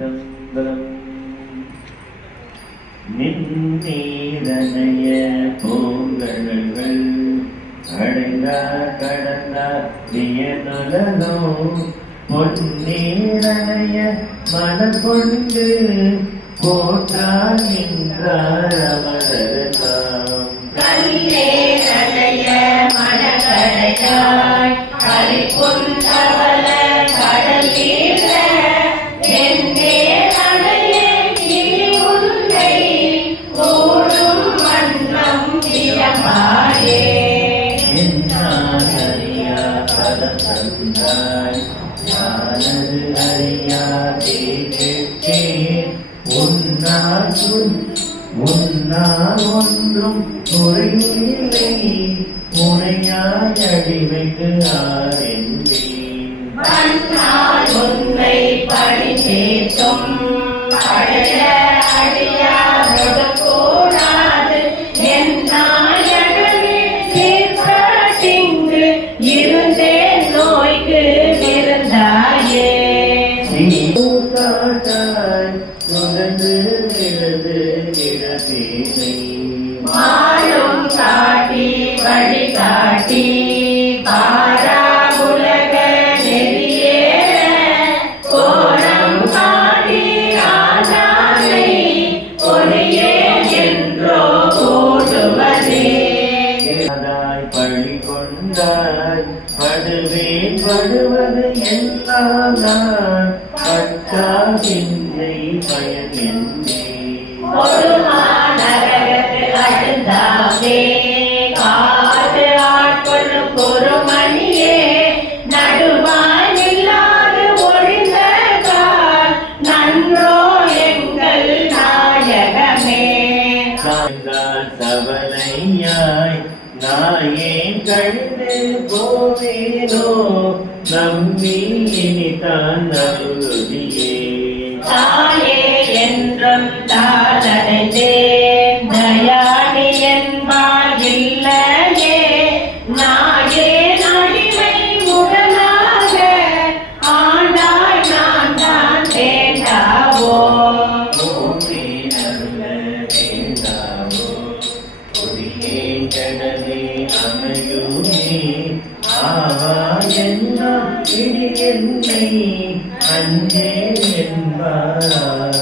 திருச்சிற்றம்பலம். நின்னீரனைய பூங்கடல்கள் அடைந்தார் கடந்தார் வியனுலகோ பொன்னீரனைய மனம் கொண்டு போற்றார் நின்றார் அமரர்தாம். கண்ணேரனைய மனக்கடையாய் கலிப்புண்டவல கடல் நீர என்னே அடைய கிளி உன்னை கூடும் வண்ணம் வியமாயே. என்னார் அறியா பதம் தந்தாய் யானது அறியாதே கேட்டேன். உன்னார் ஒன்றும் குறையில்லை உனையாய் அடிமைக்கு ஆரென்பேன். வண்ணால் உன்னை படித்தேற்றும் பழைய அடியாரோடு கூடாது என்னாயகமே தீர்த்திங்கு இருந்தேன் நோய்க்கு இருந்தாயே. காட்டாய் சுழன்று விழுது கிடப்பேனை மாலும் காட்டி வழி காட்டி பாரா உலக நெறியேற கோலம் காட்டி ஆனானை பொறியே என்றோ ஓடுவதே. பழி கொண்டாய் படுவேன் படுவது எல்லாம் நான் பட்டாகின்றை பயன் என்பேன். ஒரு மாநரகத்து அழுந்தாவே காது ஆட்கொள்ளும் பொறுமணியே நடுவாய் இல்லாது ஒழிந்த கால் நன்றோ எங்கள் நாயகமே. சவலையாய் நாயேன் கழிந்து போவேனோ நம்பி இனிதான் நல்குதியே. தாயே என்றும் தாளடைந்தேன் தயானி என்பார் இல்லையே. நாயே அடிமை உடனாக ஆண்டாய் நான் தான் வேண்டாவோ. ஓமேன் அருள வேண்டாவோ கொடியேன் கடலே அமையுமே. ஆவா எல்லாம் இடி என்னை அஞ்சே என்பாரோதான்.